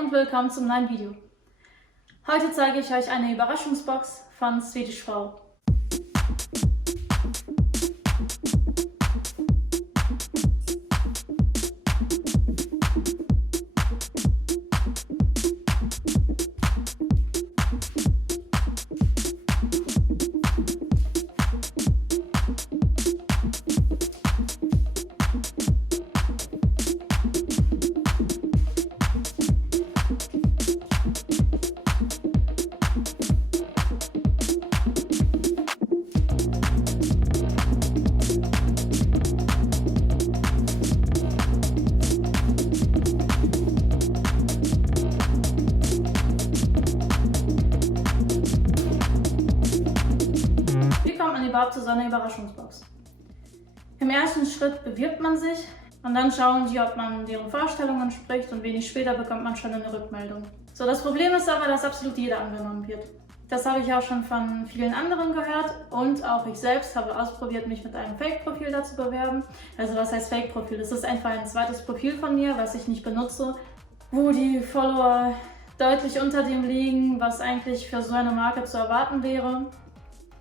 und willkommen zum neuen Video. Heute zeige ich euch eine Überraschungsbox von Swedish Frau. Wie kommt man überhaupt zu so einer Überraschungsbox? Im ersten Schritt bewirbt man sich und dann schauen die, ob man deren Vorstellungen entspricht und wenig später bekommt man schon eine Rückmeldung. So, das Problem ist aber, dass absolut jeder angenommen wird. Das habe ich auch schon von vielen anderen gehört und auch ich selbst habe ausprobiert, mich mit einem Fake-Profil dazu bewerben. Also was heißt Fake-Profil? Das ist einfach ein zweites Profil von mir, was ich nicht benutze, wo die Follower deutlich unter dem liegen, was eigentlich für so eine Marke zu erwarten wäre.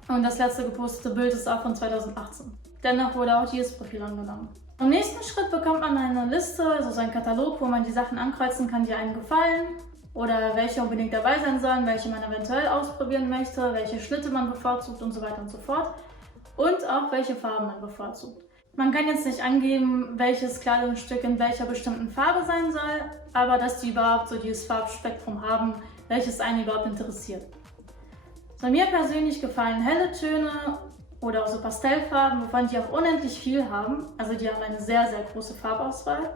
Und das letzte gepostete Bild ist auch von 2018. Dennoch wurde auch dieses Profil angenommen. Im nächsten Schritt bekommt man eine Liste, also so einen Katalog, wo man die Sachen ankreuzen kann, die einem gefallen oder welche unbedingt dabei sein sollen, welche man eventuell ausprobieren möchte, welche Schnitte man bevorzugt und so weiter und so fort. Und auch welche Farben man bevorzugt. Man kann jetzt nicht angeben, welches Kleidungsstück in welcher bestimmten Farbe sein soll, aber dass die überhaupt so dieses Farbspektrum haben, welches einen überhaupt interessiert. So, mir persönlich gefallen helle Töne oder auch so Pastellfarben, wovon die auch unendlich viel haben. Also die haben eine sehr, sehr große Farbauswahl.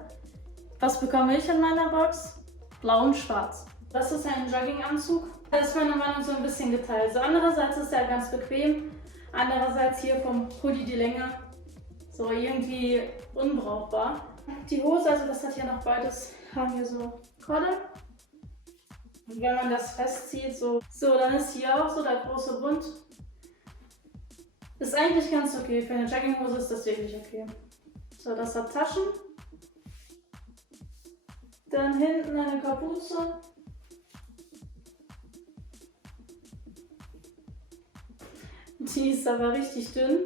Was bekomme ich in meiner Box? Blau und Schwarz. Das ist ein Jogginganzug. Da ist meine Meinung so ein bisschen geteilt. So, andererseits ist er ganz bequem, andererseits hier vom Hoodie die Länge so irgendwie unbrauchbar. Die Hose, also das hat hier noch beides, haben hier so Kolle. Und wenn man das festzieht, so, dann ist hier auch so der große Bund. Ist eigentlich ganz okay. Für eine Jogginghose ist das wirklich okay. So, das hat Taschen. Dann hinten eine Kapuze. Die ist aber richtig dünn.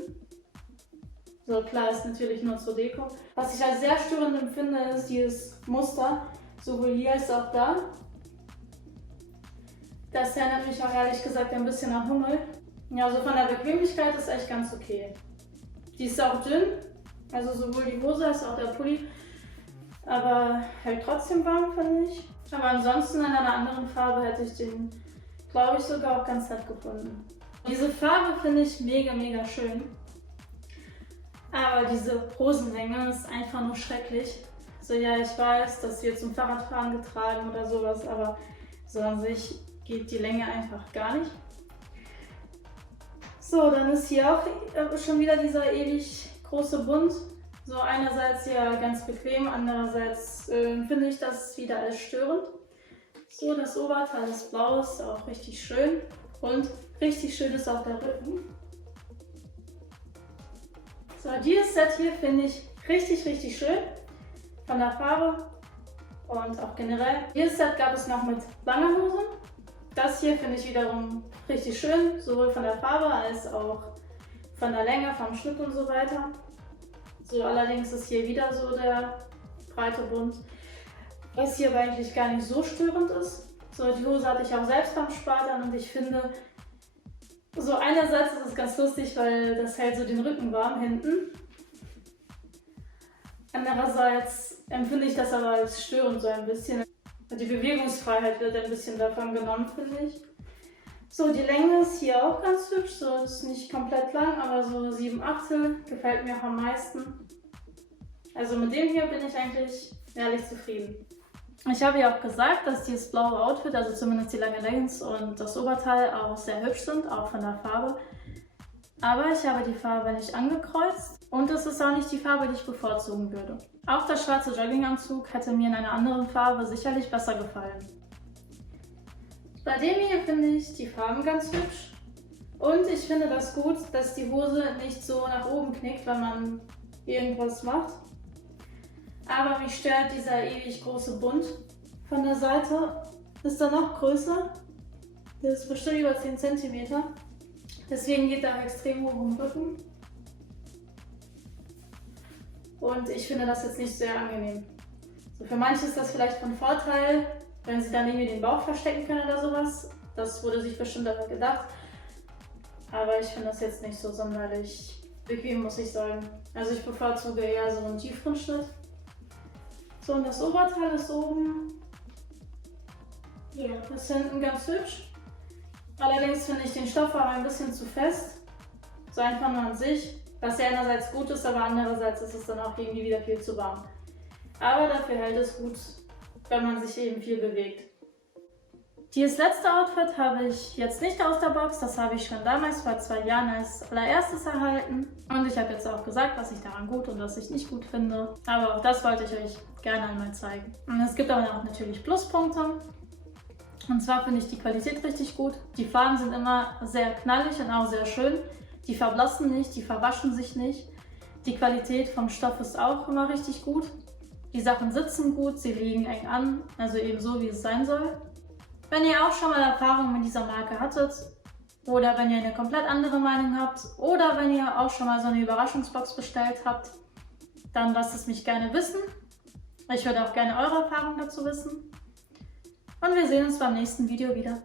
So, klar, ist natürlich nur zur Deko. Was ich als sehr störend empfinde, ist dieses Muster. Sowohl hier als auch da. Das erinnert mich auch ehrlich gesagt ein bisschen an Hummel. Ja, also von der Bequemlichkeit ist echt ganz okay. Die ist auch dünn, also sowohl die Hose als auch der Pulli, aber hält trotzdem warm, finde ich. Aber ansonsten in einer anderen Farbe hätte ich den, glaube ich, sogar auch ganz nett gefunden. Diese Farbe finde ich mega, mega schön. Aber diese Hosenlänge ist einfach nur schrecklich. So, ja, ich weiß, das wird zum Fahrradfahren getragen oder sowas, aber so an sich geht die Länge einfach gar nicht. So, dann ist hier auch schon wieder dieser ewig große Bund. So, einerseits ja ganz bequem, andererseits finde ich das wieder als störend. So, das Oberteil ist blau, ist auch richtig schön. Und richtig schön ist auch der Rücken. So, dieses Set hier finde ich richtig, richtig schön. Von der Farbe und auch generell. Dieses Set gab es noch mit langer Hose. Das hier finde ich wiederum richtig schön, sowohl von der Farbe als auch von der Länge, vom Schnitt und so weiter. So, allerdings ist hier wieder so der breite Bund, was hier aber eigentlich gar nicht so störend ist. So, die Hose hatte ich auch selbst beim Spartern und ich finde, so einerseits ist es ganz lustig, weil das hält so den Rücken warm hinten. Andererseits empfinde ich das aber als störend so ein bisschen. Die Bewegungsfreiheit wird ein bisschen davon genommen, finde ich. So, die Länge ist hier auch ganz hübsch. So, ist nicht komplett lang, aber so 7/8 gefällt mir auch am meisten. Also mit dem hier bin ich eigentlich ehrlich zufrieden. Ich habe ja auch gesagt, dass dieses blaue Outfit, also zumindest die lange Leggings und das Oberteil auch sehr hübsch sind, auch von der Farbe. Aber ich habe die Farbe nicht angekreuzt und es ist auch nicht die Farbe, die ich bevorzugen würde. Auch der schwarze Jogginganzug hätte mir in einer anderen Farbe sicherlich besser gefallen. Bei dem hier finde ich die Farben ganz hübsch und ich finde das gut, dass die Hose nicht so nach oben knickt, wenn man irgendwas macht. Aber mich stört dieser ewig große Bund. Von der Seite ist er noch größer. Das ist bestimmt über 10 cm. Deswegen geht er auch extrem hoch im Rücken. Und ich finde das jetzt nicht sehr angenehm. So, für manche ist das vielleicht von Vorteil, wenn sie dann irgendwie den Bauch verstecken können oder sowas. Das wurde sich bestimmt damit gedacht. Aber ich finde das jetzt nicht so sonderlich bequem, muss ich sagen. Also ich bevorzuge eher so einen tieferen Schnitt. So, und das Oberteil ist oben. Ja, das ist hinten ganz hübsch. Allerdings finde ich den Stoff aber ein bisschen zu fest. So einfach nur an sich. Was ja einerseits gut ist, aber andererseits ist es dann auch irgendwie wieder viel zu warm. Aber dafür hält es gut, wenn man sich eben viel bewegt. Dieses letzte Outfit habe ich jetzt nicht aus der Box, das habe ich schon damals vor 2 Jahren als allererstes erhalten. Und ich habe jetzt auch gesagt, was ich daran gut und was ich nicht gut finde. Aber auch das wollte ich euch gerne einmal zeigen. Und es gibt aber auch natürlich Pluspunkte. Und zwar finde ich die Qualität richtig gut. Die Farben sind immer sehr knallig und auch sehr schön. Die verblassen nicht, die verwaschen sich nicht. Die Qualität vom Stoff ist auch immer richtig gut. Die Sachen sitzen gut, sie liegen eng an, also eben so, wie es sein soll. Wenn ihr auch schon mal Erfahrung mit dieser Marke hattet oder wenn ihr eine komplett andere Meinung habt oder wenn ihr auch schon mal so eine Überraschungsbox bestellt habt, dann lasst es mich gerne wissen. Ich würde auch gerne eure Erfahrung dazu wissen. Und wir sehen uns beim nächsten Video wieder.